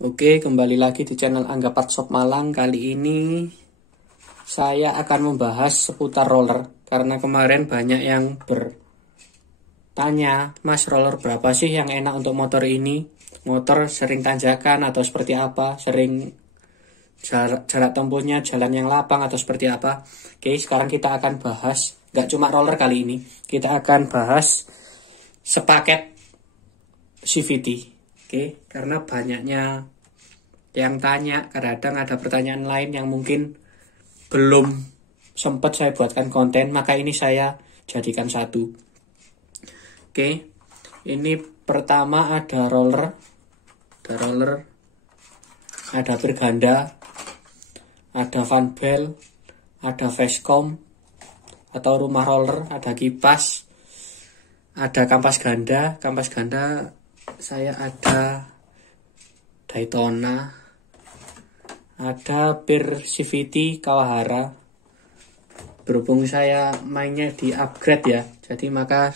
Oke, kembali lagi di channel Angga Partshop Malang. Kali ini saya akan membahas seputar roller. Karena kemarin banyak yang bertanya, Mas, roller berapa sih yang enak untuk motor ini? Motor sering tanjakan atau seperti apa? Sering jarak tempuhnya jalan yang lapang atau seperti apa? Oke, sekarang kita akan bahas, gak cuma roller kali ini, kita akan bahas sepaket CVT. Oke, karena banyaknya yang tanya, kadang ada pertanyaan lain yang mungkin belum sempat saya buatkan konten, maka ini saya jadikan satu. Oke, ini pertama ada roller, ada berganda, ada fan bell, ada facecom atau rumah roller, ada kipas, ada kampas ganda. Saya ada Daytona, ada bir CVT Kawahara. Berhubung saya mainnya di upgrade ya, jadi maka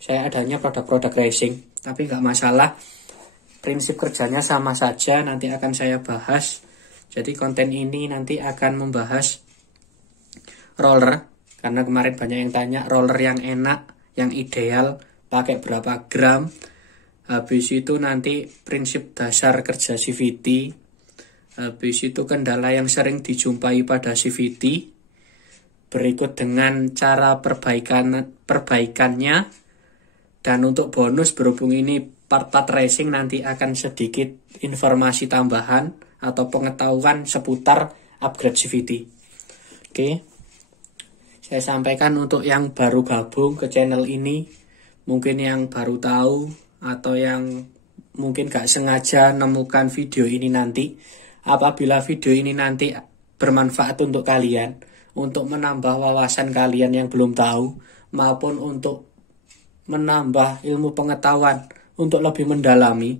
saya adanya produk-produk racing, tapi nggak masalah, prinsip kerjanya sama saja, nanti akan saya bahas. Jadi konten ini nanti akan membahas roller, karena kemarin banyak yang tanya roller yang enak, yang ideal, pakai berapa gram. Habis itu nanti prinsip dasar kerja CVT. Habis itu kendala yang sering dijumpai pada CVT. Berikut dengan cara perbaikannya. Dan untuk bonus, berhubung ini part-part racing, nanti akan sedikit informasi tambahan atau pengetahuan seputar upgrade CVT. Oke. Saya sampaikan untuk yang baru gabung ke channel ini, mungkin yang baru tahu atau yang mungkin gak sengaja nemukan video ini nanti. Apabila video ini nanti bermanfaat untuk kalian, untuk menambah wawasan kalian yang belum tahu, maupun untuk menambah ilmu pengetahuan untuk lebih mendalami,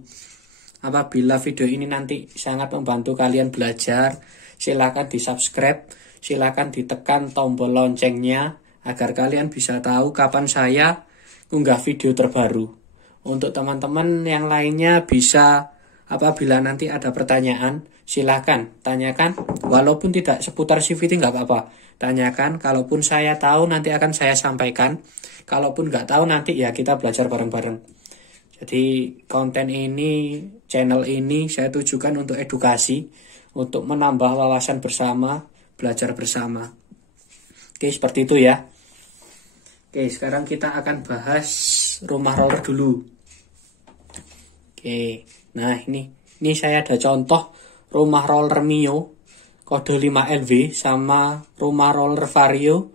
apabila video ini nanti sangat membantu kalian belajar, silakan di subscribe, silakan ditekan tombol loncengnya agar kalian bisa tahu kapan saya unggah video terbaru. Untuk teman-teman yang lainnya bisa, apabila nanti ada pertanyaan, silakan tanyakan. Walaupun tidak seputar CVT nggak apa-apa, tanyakan. Kalaupun saya tahu nanti akan saya sampaikan. Kalaupun nggak tahu nanti ya kita belajar bareng-bareng. Jadi konten ini, channel ini saya tujukan untuk edukasi, untuk menambah wawasan bersama, belajar bersama. Oke, seperti itu ya. Oke, sekarang kita akan bahas rumah roller dulu. Oke, nah ini saya ada contoh rumah roller Mio kode 5LV sama rumah roller Vario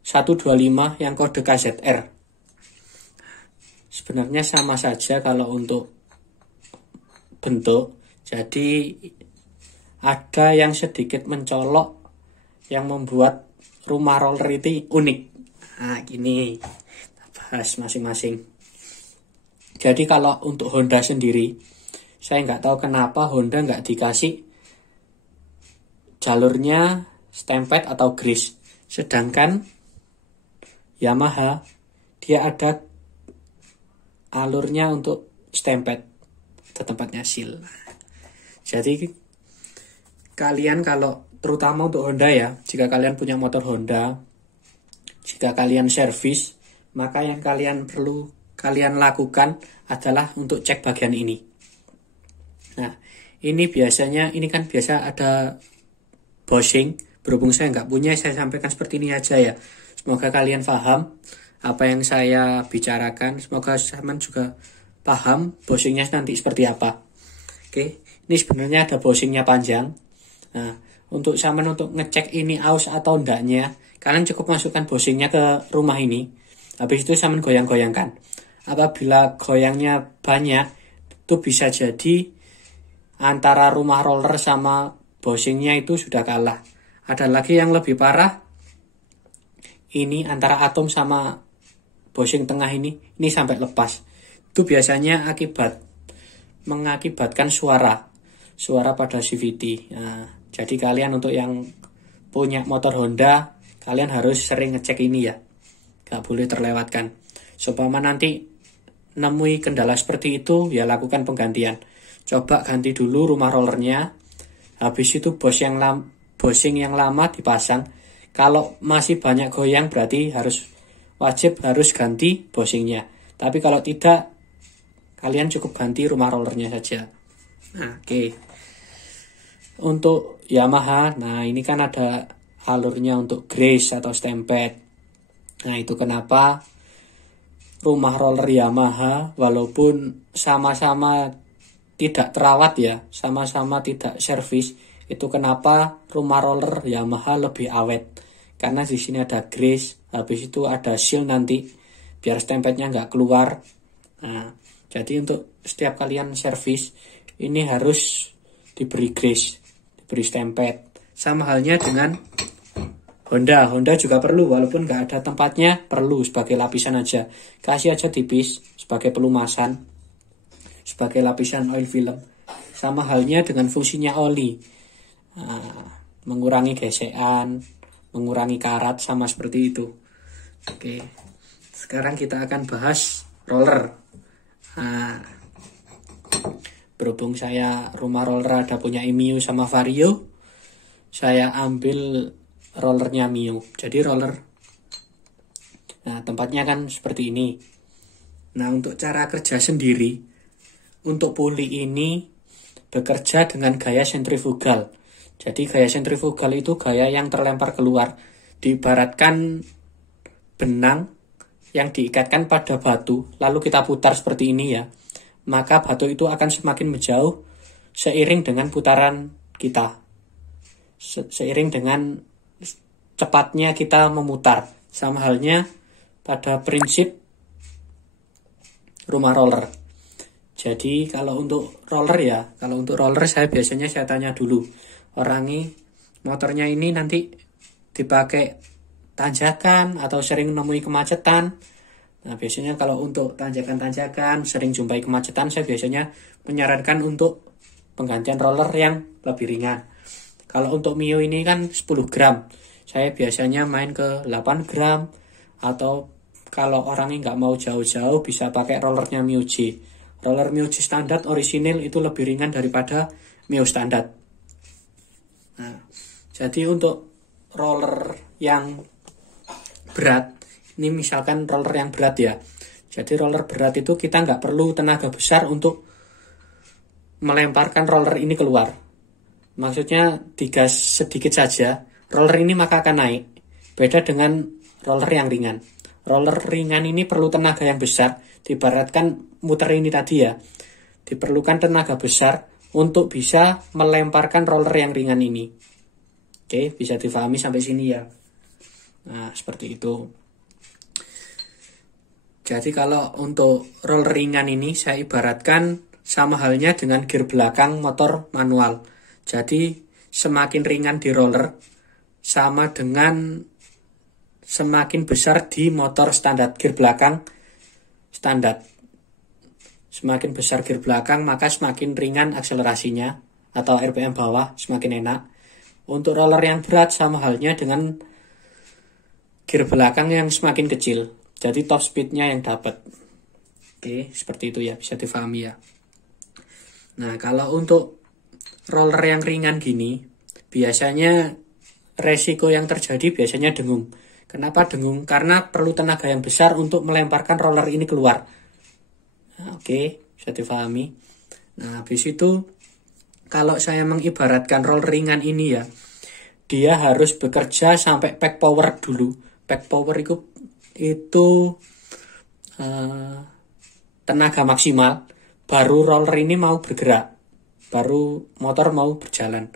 125 yang kode KZR. Sebenarnya sama saja kalau untuk bentuk, jadi ada yang sedikit mencolok yang membuat rumah roller itu unik. Nah, gini, kita bahas masing-masing. Jadi kalau untuk Honda sendiri, saya nggak tahu kenapa Honda nggak dikasih jalurnya stemped atau grease. Sedangkan Yamaha, dia ada alurnya untuk stemped, ke tempatnya seal. Jadi kalian kalau, terutama untuk Honda ya, jika kalian punya motor Honda, jika kalian servis, maka yang kalian perlu kalian lakukan adalah untuk cek bagian ini. Nah, ini biasanya, ini kan biasa ada bushing. Berhubung saya nggak punya, saya sampaikan seperti ini aja ya. Semoga kalian paham apa yang saya bicarakan. Semoga teman juga paham bushingnya nanti seperti apa. Oke, ini sebenarnya ada bushingnya panjang. Nah, untuk ngecek ini aus atau enggaknya, kalian cukup masukkan bushingnya ke rumah ini. Habis itu saman goyang-goyangkan. Apabila goyangnya banyak, itu bisa jadi antara rumah roller sama bushingnya itu sudah kalah. Ada lagi yang lebih parah, ini antara atom sama bushing tengah ini sampai lepas. Itu biasanya mengakibatkan suara pada CVT. Nah, jadi kalian untuk yang punya motor Honda, kalian harus sering ngecek ini ya, gak boleh terlewatkan. Supaya nanti nemui kendala seperti itu, ya lakukan penggantian. coba ganti dulu rumah rollernya. Habis itu bushing yang lama dipasang. Kalau masih banyak goyang berarti wajib harus ganti bushingnya. Tapi kalau tidak, kalian cukup ganti rumah rollernya saja. Nah, oke. Untuk Yamaha, nah ini kan ada alurnya untuk grease atau stampede. Nah, itu kenapa rumah roller Yamaha walaupun sama-sama tidak terawat ya, sama-sama tidak servis, itu kenapa rumah roller Yamaha lebih awet. Karena di sini ada grease, habis itu ada seal nanti biar stempetnya nggak keluar. Nah, jadi untuk setiap kalian servis ini harus diberi grease, diberi stempet. Sama halnya dengan Honda juga perlu, walaupun nggak ada tempatnya, perlu sebagai lapisan aja. Kasih aja tipis sebagai pelumasan, sebagai lapisan oil film. Sama halnya dengan fungsinya oli, mengurangi gesekan, mengurangi karat, sama seperti itu. Oke, sekarang kita akan bahas roller. Berhubung saya rumah roller ada punya Mio sama Vario, saya ambil rollernya Mio. Jadi roller, nah tempatnya kan seperti ini. Nah, untuk cara kerja sendiri, untuk puli ini bekerja dengan gaya sentrifugal. Jadi gaya sentrifugal itu gaya yang terlempar keluar. Diibaratkan benang yang diikatkan pada batu, lalu kita putar seperti ini ya. Maka batu itu akan semakin menjauh seiring dengan putaran kita. Seiring dengan cepatnya kita memutar. Sama halnya pada prinsip rumah roller. Jadi kalau untuk roller saya biasanya tanya dulu, orang ini motornya ini nanti dipakai tanjakan atau sering menemui kemacetan. Nah, biasanya kalau untuk tanjakan-tanjakan sering jumpai kemacetan, saya biasanya menyarankan untuk penggantian roller yang lebih ringan. Kalau untuk Mio ini kan 10 gram, saya biasanya main ke 8 gram, atau kalau orangnya nggak mau jauh-jauh bisa pakai rollernya Mio J. Roller Mio J standar orisinil itu lebih ringan daripada Mio standar. Nah, jadi untuk roller yang berat, ini misalkan roller yang berat ya. Jadi roller berat itu kita nggak perlu tenaga besar untuk melemparkan roller ini keluar. Maksudnya digas sedikit saja, roller ini maka akan naik. Beda dengan roller yang ringan. Roller ringan ini perlu tenaga yang besar. Diibaratkan muter ini tadi ya, diperlukan tenaga besar untuk bisa melemparkan roller yang ringan ini. Oke, bisa difahami sampai sini ya. Nah, seperti itu. Jadi kalau untuk roller ringan ini saya ibaratkan sama halnya dengan gear belakang motor manual. Jadi semakin ringan di roller sama dengan semakin besar di motor standar, gear belakang standar. Semakin besar gear belakang maka semakin ringan akselerasinya atau RPM bawah semakin enak. Untuk roller yang berat sama halnya dengan gear belakang yang semakin kecil. Jadi top speednya yang dapat. Oke, seperti itu ya, bisa difahami ya. Nah, kalau untuk roller yang ringan gini, biasanya resiko yang terjadi biasanya dengung. Kenapa dengung? Karena perlu tenaga yang besar untuk melemparkan roller ini keluar. Nah, oke, bisa difahami. Nah, habis itu kalau saya mengibaratkan roller ringan ini ya, dia harus bekerja sampai peak power dulu. Peak power itu tenaga maksimal, baru roller ini mau bergerak, baru motor mau berjalan.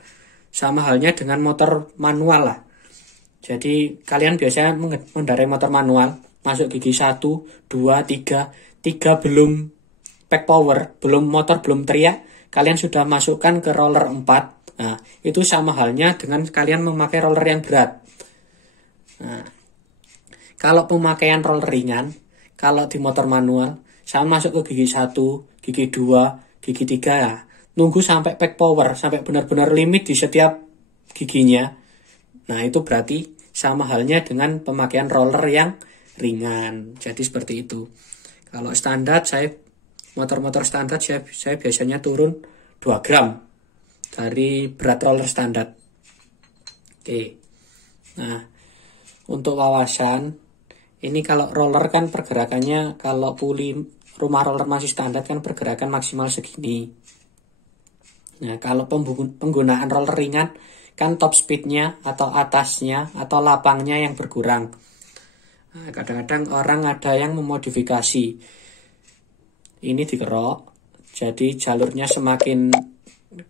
Sama halnya dengan motor manual lah. Jadi kalian biasanya mengendarai motor manual, masuk gigi 1, 2, 3 belum peak power, motor belum teriak, kalian sudah masukkan ke roller 4. Nah, itu sama halnya dengan kalian memakai roller yang berat. Nah, kalau pemakaian roller ringan, kalau di motor manual, sama masuk ke gigi 1, gigi 2, gigi 3, ya, nunggu sampai peak power, sampai benar-benar limit di setiap giginya. Nah, itu berarti sama halnya dengan pemakaian roller yang ringan. Jadi seperti itu. Kalau standar, motor-motor standar saya biasanya turun 2 gram dari berat roller standar. Oke. Nah, untuk wawasan, ini kalau roller kan pergerakannya, kalau puli rumah roller masih standar kan pergerakan maksimal segini. Nah, kalau penggunaan roller ringan kan top speednya atau atasnya atau lapangnya yang berkurang. Nah, kadang-kadang orang ada yang memodifikasi. Ini dikerok, jadi jalurnya semakin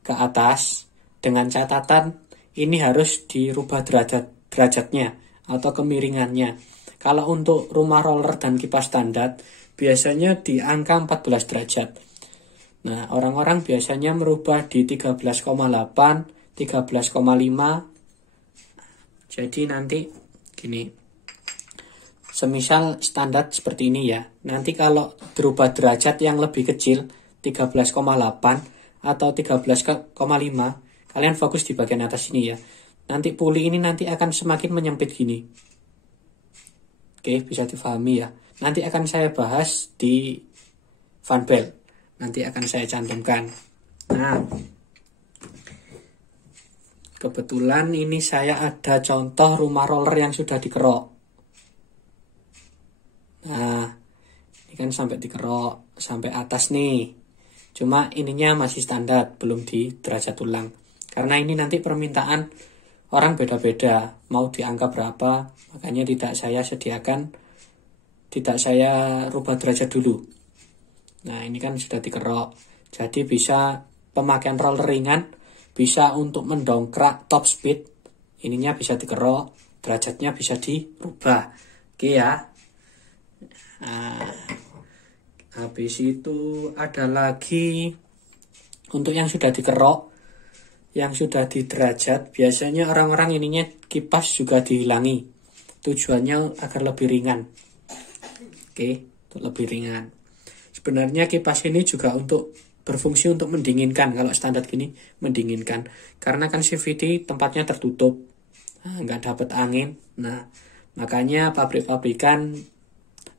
ke atas, dengan catatan ini harus dirubah derajatnya atau kemiringannya. Kalau untuk rumah roller dan kipas standar biasanya di angka 14 derajat. Nah, orang-orang biasanya merubah di 13,8, 13,5. Jadi nanti gini. Semisal standar seperti ini ya. Nanti kalau berubah derajat yang lebih kecil 13,8 atau 13,5, kalian fokus di bagian atas ini ya. Nanti puli ini nanti akan semakin menyempit gini. Oke, bisa difahami ya. Nanti akan saya bahas di fan belt. Nanti akan saya cantumkan. Nah, kebetulan ini saya ada contoh rumah roller yang sudah dikerok. Nah, ini kan sampai dikerok, sampai atas nih. Cuma ininya masih standar, belum di derajat ulang. Karena ini nanti permintaan orang beda-beda, mau di angka berapa, makanya tidak saya sediakan, tidak saya rubah derajat dulu. Nah, ini kan sudah dikerok, jadi bisa pemakaian roller ringan, bisa untuk mendongkrak top speed, ininya bisa dikerok, derajatnya bisa dirubah. Oke ya. Nah, habis itu ada lagi untuk yang sudah dikerok, yang sudah di derajat, biasanya orang-orang ininya kipas juga dihilangi. Tujuannya agar lebih ringan. Oke, untuk lebih ringan. Sebenarnya kipas ini juga untuk berfungsi untuk mendinginkan. Kalau standar gini mendinginkan. Karena kan CVT tempatnya tertutup, nggak dapat angin. Nah, makanya pabrik-pabrikan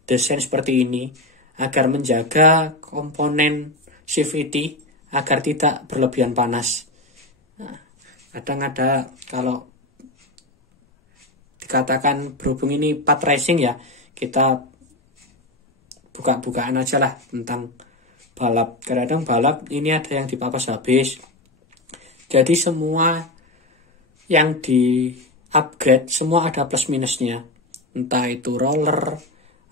desain seperti ini agar menjaga komponen CVT agar tidak berlebihan panas. Nah, kadang ada kalau dikatakan berhubung ini part racing ya, kita buka-bukaan aja lah tentang balap. Kadang balap ini ada yang dipapas habis. Jadi semua yang di upgrade semua ada plus minusnya. Entah itu roller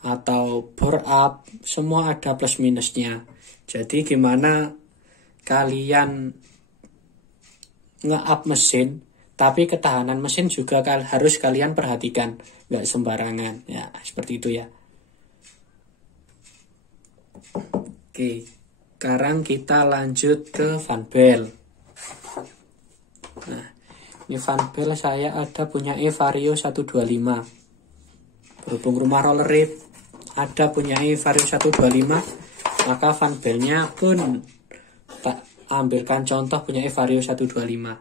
atau bore up, semua ada plus minusnya. Jadi gimana kalian nge-up mesin, tapi ketahanan mesin juga harus kalian perhatikan, nggak sembarangan ya, seperti itu ya. Oke, sekarang kita lanjut ke fan belt. Nah, ini fan belt saya ada punya Vario 125. Berhubung rumah roller ada punya Vario 125, maka fan beltnya pun tak ambilkan contoh punya Vario 125.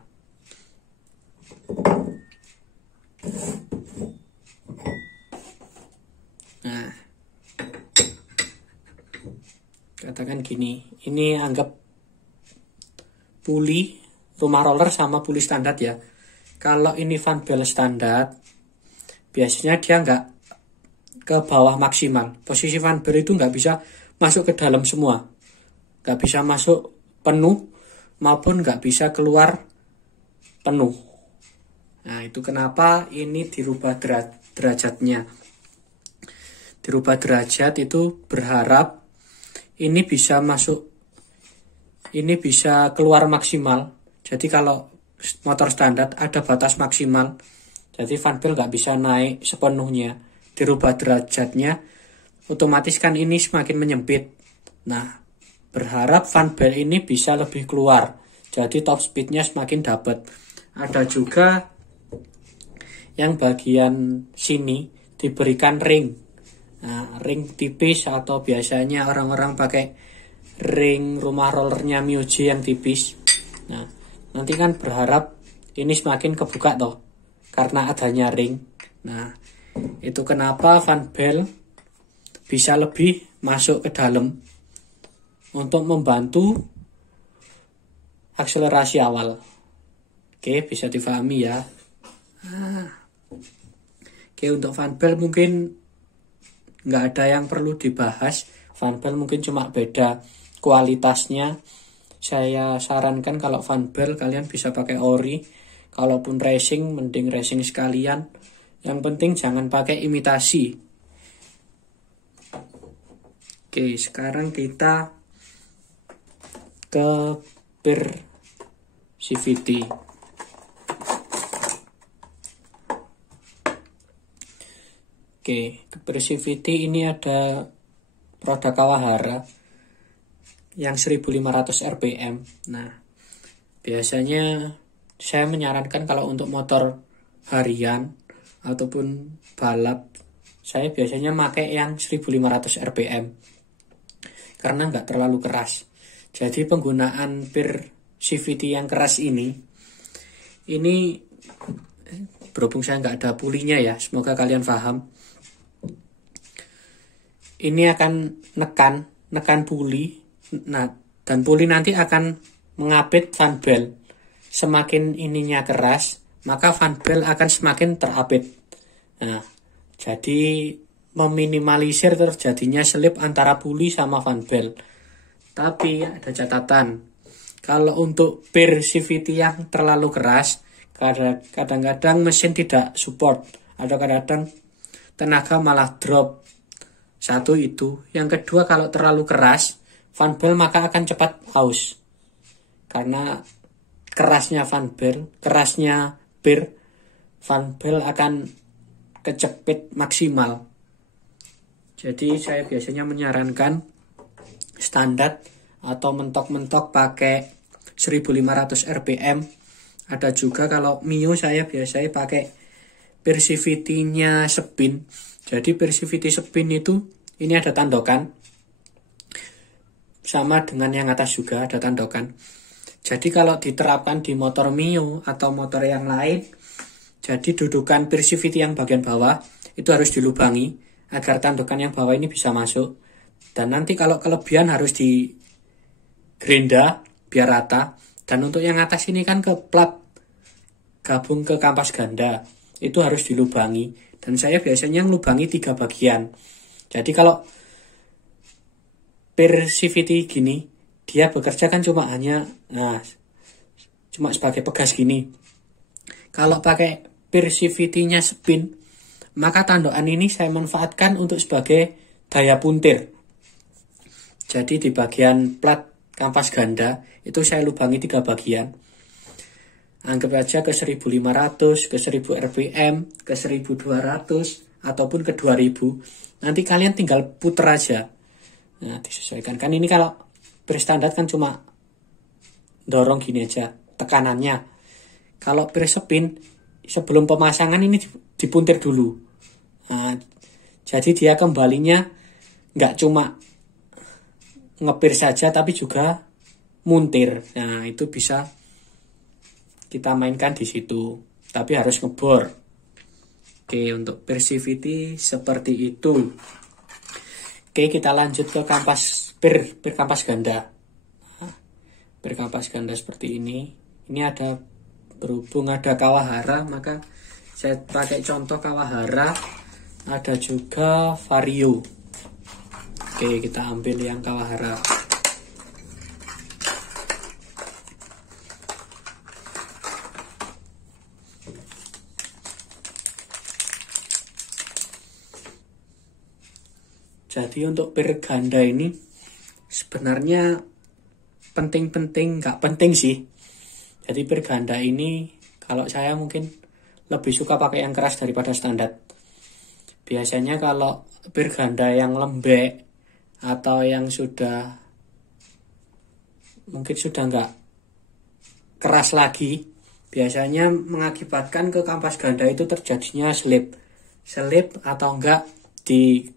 Nah, katakan gini, ini anggap puli rumah roller sama puli standar ya. Kalau ini fan belt standar, biasanya dia nggak ke bawah maksimal. Posisi fan belt itu nggak bisa masuk ke dalam semua, nggak bisa masuk penuh maupun nggak bisa keluar penuh. Nah, itu kenapa ini dirubah derajatnya. Dirubah derajat itu berharap ini bisa masuk, ini bisa keluar maksimal. Jadi kalau motor standar ada batas maksimal, jadi fan belt nggak bisa naik sepenuhnya. Dirubah derajatnya, otomatis kan ini semakin menyempit. Nah, berharap fan belt ini bisa lebih keluar, jadi top speednya semakin dapat. Ada juga yang bagian sini diberikan ring. Nah, ring tipis atau biasanya orang-orang pakai ring rumah rollernya Myoji yang tipis. Nah, nanti kan berharap ini semakin kebuka toh, karena adanya ring. Nah, itu kenapa fan belt bisa lebih masuk ke dalam untuk membantu akselerasi awal. Oke, bisa difahami ya. Oke, untuk fan belt mungkin nggak ada yang perlu dibahas. Fan belt mungkin cuma beda kualitasnya. Saya sarankan kalau fan belt kalian bisa pakai ori. Kalaupun racing, mending racing sekalian. Yang penting jangan pakai imitasi. Oke, sekarang kita ke per CVT. Oke, per CVT ini ada produk Kawahara yang 1500 rpm. Nah, biasanya saya menyarankan kalau untuk motor harian ataupun balap, saya biasanya pakai yang 1500 rpm karena nggak terlalu keras. Jadi penggunaan per CVT yang keras ini berhubung saya nggak ada pulinya ya, semoga kalian paham. Ini akan nekan puli. Nah, dan puli nanti akan mengapit fan belt. Semakin ininya keras, maka fan belt akan semakin terapit. Nah, jadi meminimalisir terjadinya selip antara puli sama fan belt. Tapi ada catatan. Kalau untuk per CVT yang terlalu keras, kadang-kadang mesin tidak support. Atau kadang-kadang tenaga malah drop. Satu itu. Yang kedua, kalau terlalu keras, fan belt maka akan cepat aus. Karena kerasnya fan belt, kerasnya per, fan belt akan kecepit maksimal. Jadi saya biasanya menyarankan standar atau mentok-mentok pakai 1500 rpm. Ada juga kalau Mio saya biasanya pakai per CVT-nya spin. Jadi per CVT spin itu ini ada tandokan. Sama dengan yang atas juga ada tandokan. Jadi kalau diterapkan di motor Mio atau motor yang lain, jadi dudukan per CVT yang bagian bawah itu harus dilubangi agar tandokan yang bawah ini bisa masuk. Dan nanti kalau kelebihan harus di gerinda biar rata. Dan untuk yang atas ini kan ke plat gabung ke kampas ganda, itu harus dilubangi. Dan saya biasanya ngelubangi 3 bagian. Jadi kalau per CVT gini, dia bekerja kan cuma sebagai pegas gini. Kalau pakai per CVT-nya spin, maka tandokan ini saya manfaatkan untuk sebagai daya puntir. Jadi di bagian plat kampas ganda itu saya lubangi 3 bagian. Anggap aja ke 1500, ke 1000 rpm, ke 1200 ataupun ke 2000. Nanti kalian tinggal puter aja. Nah, disesuaikan. Kan ini kalau berstandar kan cuma dorong gini aja tekanannya. Kalau per spin sebelum pemasangan ini dipuntir dulu. Nah, jadi dia kembalinya nggak cuma ngepir saja tapi juga muntir. Nah, itu bisa kita mainkan di situ. Tapi harus ngebor. Oke, untuk per CVT seperti itu. Oke, kita lanjut ke kampas per kampas ganda. Nah, per kampas ganda seperti ini. Ini ada berhubung ada Kawahara, maka saya pakai contoh Kawahara. Ada juga Vario. Oke, kita ambil yang Kawahara. Jadi untuk per ganda ini sebenarnya penting-penting, nggak penting sih. Jadi per ganda ini kalau saya mungkin lebih suka pakai yang keras daripada standar. Biasanya kalau per ganda yang lembek atau yang mungkin sudah nggak keras lagi, biasanya mengakibatkan ke kampas ganda itu terjadinya slip atau enggak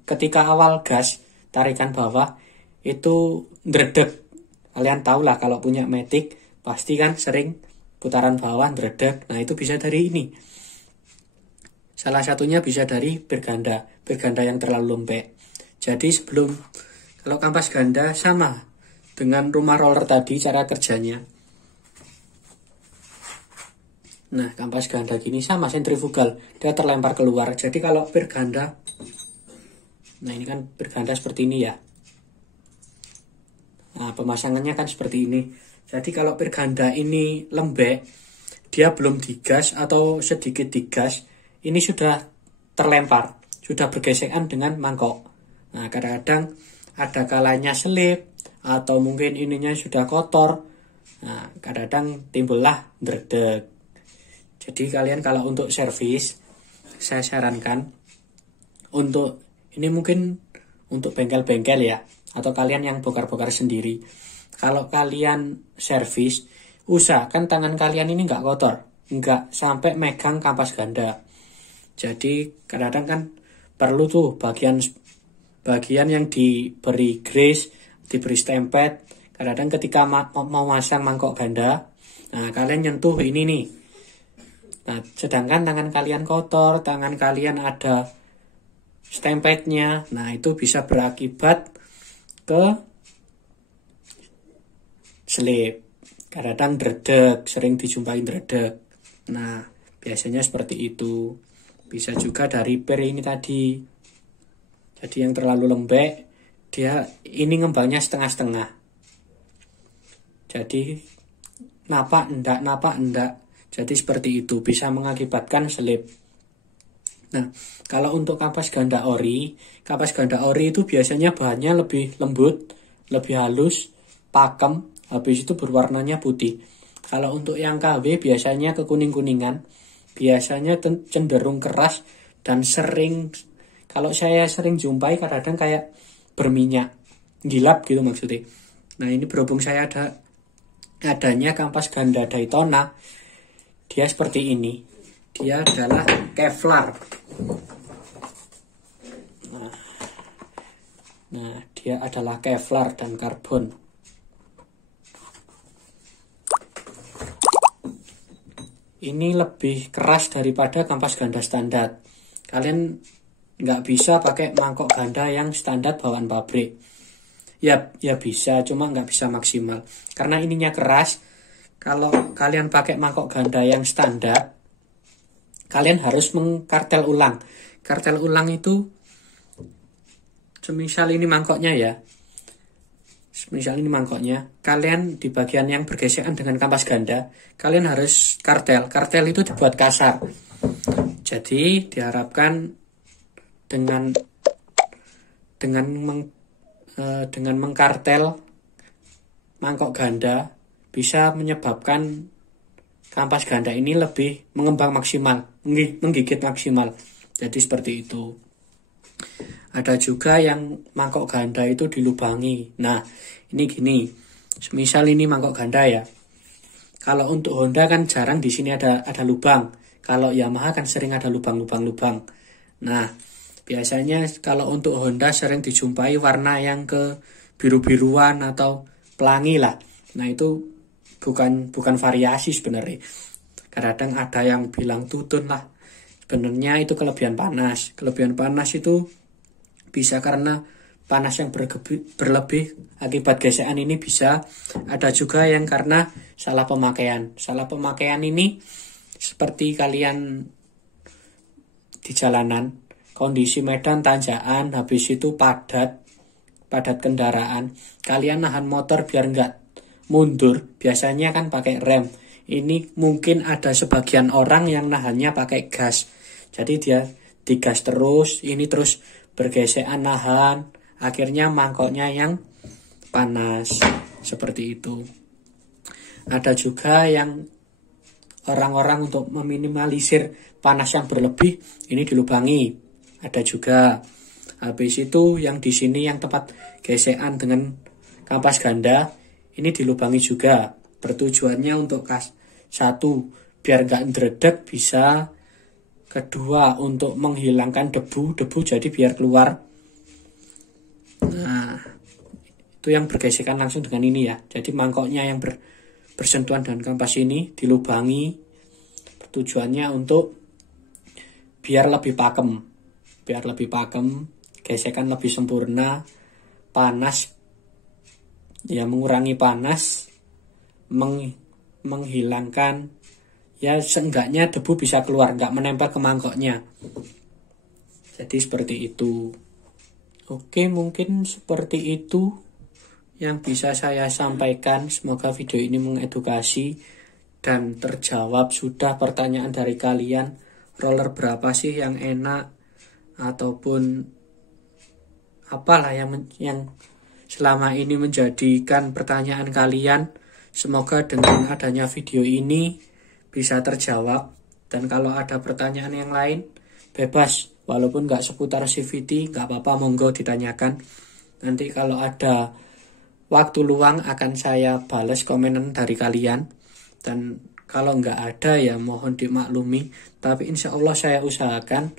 ketika awal gas tarikan bawah itu ndredeg. Kalian tahu lah kalau punya Matic pasti kan sering putaran bawah ndredeg. Nah, itu bisa dari ini. Salah satunya bisa dari berganda yang terlalu lembek. Jadi kalau kampas ganda sama dengan rumah roller tadi cara kerjanya. Nah, kampas ganda gini sama sentrifugal, dia terlempar keluar. Jadi kalau pir ganda, nah ini kan pir ganda seperti ini ya. Nah, pemasangannya kan seperti ini. Jadi kalau pir ganda ini lembek, dia belum digas atau sedikit digas, ini sudah terlempar, sudah bergesekan dengan mangkok. Nah, kadang-kadang ada kalanya selip, atau mungkin ininya sudah kotor. Nah, kadang-kadang timbullah dredeg. Jadi kalian kalau untuk servis, saya sarankan untuk ini mungkin untuk bengkel-bengkel ya, atau kalian yang bongkar-bongkar sendiri. Kalau kalian servis, usahakan tangan kalian ini nggak kotor, nggak sampai megang kampas ganda. Jadi kadang-kadang kan perlu tuh bagian yang diberi grease, diberi stempet. Kadang-kadang ketika mau masang mangkok ganda, nah kalian nyentuh ini nih. Nah, sedangkan tangan kalian kotor, tangan kalian ada stempetnya, nah itu bisa berakibat ke selip. Kadang-kadang dredeg, sering dijumpai dredeg. Nah, biasanya seperti itu. Bisa juga dari pir ini tadi. Jadi yang terlalu lembek, dia ini ngembangnya setengah-setengah. Jadi napak enggak. Jadi seperti itu, bisa mengakibatkan selip. Nah, kalau untuk kampas ganda ori itu biasanya bahannya lebih lembut, lebih halus, pakem, habis itu berwarnanya putih. Kalau untuk yang KW biasanya kekuning-kuningan, biasanya cenderung keras dan sering, kalau saya sering jumpai kadang-kadang kayak berminyak, gilap gitu maksudnya. Nah, ini berhubung saya adanya kampas ganda Daytona, dia seperti ini. Dia adalah Kevlar. Nah, dia adalah Kevlar dan karbon. Ini lebih keras daripada kampas ganda standar. Kalian nggak bisa pakai mangkok ganda yang standar bawaan pabrik. Ya bisa, cuma nggak bisa maksimal. Karena ininya keras. Kalau kalian pakai mangkok ganda yang standar, kalian harus mengkartel ulang. Kartel ulang itu, semisal ini mangkoknya ya. Semisal ini mangkoknya, kalian di bagian yang bergesekan dengan kampas ganda, kalian harus kartel. Kartel itu dibuat kasar. Jadi diharapkan dengan mengkartel mangkok ganda bisa menyebabkan kampas ganda ini lebih mengembang maksimal, menggigit maksimal. Jadi seperti itu. Ada juga yang mangkok ganda itu dilubangi. Nah, ini gini. Misal ini mangkok ganda ya. Kalau untuk Honda kan jarang di sini ada lubang. Kalau Yamaha kan sering ada lubang. Nah, biasanya kalau untuk Honda sering dijumpai warna yang ke biru-biruan atau pelangi lah. Nah, itu bukan variasi sebenarnya. Kadang ada yang bilang tutun lah. Sebenarnya itu kelebihan panas. Kelebihan panas itu bisa karena panas yang berlebih akibat gesekan ini bisa. Ada juga yang karena salah pemakaian. Salah pemakaian ini seperti kalian di jalanan, kondisi medan tanjakan, habis itu padat kendaraan. Kalian nahan motor biar enggak mundur, biasanya kan pakai rem. Ini mungkin ada sebagian orang yang nahannya pakai gas. Jadi dia digas terus, ini terus bergesekan nahan, akhirnya mangkoknya yang panas. Seperti itu. Ada juga yang orang-orang untuk meminimalisir panas yang berlebih, ini dilubangi. Ada juga. Habis itu yang di sini yang tempat gesekan dengan kampas ganda, ini dilubangi juga. Bertujuannya untuk satu, biar nggak dredeg bisa. Kedua, untuk menghilangkan debu jadi biar keluar. Nah, itu yang bergesekan langsung dengan ini ya. Jadi mangkoknya yang bersentuhan dengan kampas ini dilubangi. Bertujuannya untuk biar lebih pakem. Gesekan lebih sempurna, panas ya, mengurangi panas, menghilangkan ya seenggaknya debu bisa keluar, nggak menempel ke mangkoknya. Jadi seperti itu. Oke, mungkin seperti itu yang bisa saya sampaikan. Semoga video ini mengedukasi dan terjawab sudah pertanyaan dari kalian. Roller berapa sih yang enak, ataupun apalah yang selama ini menjadikan pertanyaan kalian. Semoga dengan adanya video ini bisa terjawab. Dan kalau ada pertanyaan yang lain, bebas, walaupun nggak seputar CVT, nggak apa-apa, monggo ditanyakan. Nanti kalau ada waktu luang akan saya balas komenan dari kalian. Dan kalau nggak ada ya mohon dimaklumi, tapi insya Allah saya usahakan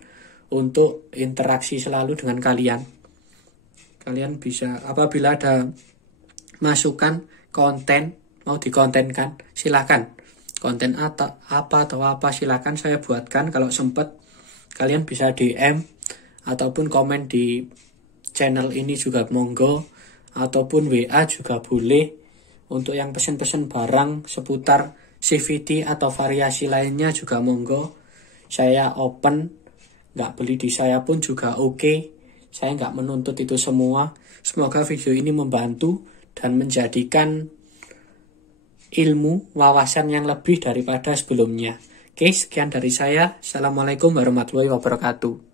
untuk interaksi selalu dengan kalian. Kalian bisa, apabila ada masukan konten mau dikontenkan, silakan. Konten apa atau apa silakan saya buatkan. Kalau sempat kalian bisa DM ataupun komen di channel ini juga monggo, ataupun WA juga boleh. Untuk yang pesen-pesen barang seputar CVT atau variasi lainnya juga monggo. Saya open, nggak beli di saya pun juga oke. Saya nggak menuntut itu semua. Semoga video ini membantu dan menjadikan ilmu, wawasan yang lebih daripada sebelumnya. Oke, sekian dari saya. Assalamualaikum warahmatullahi wabarakatuh.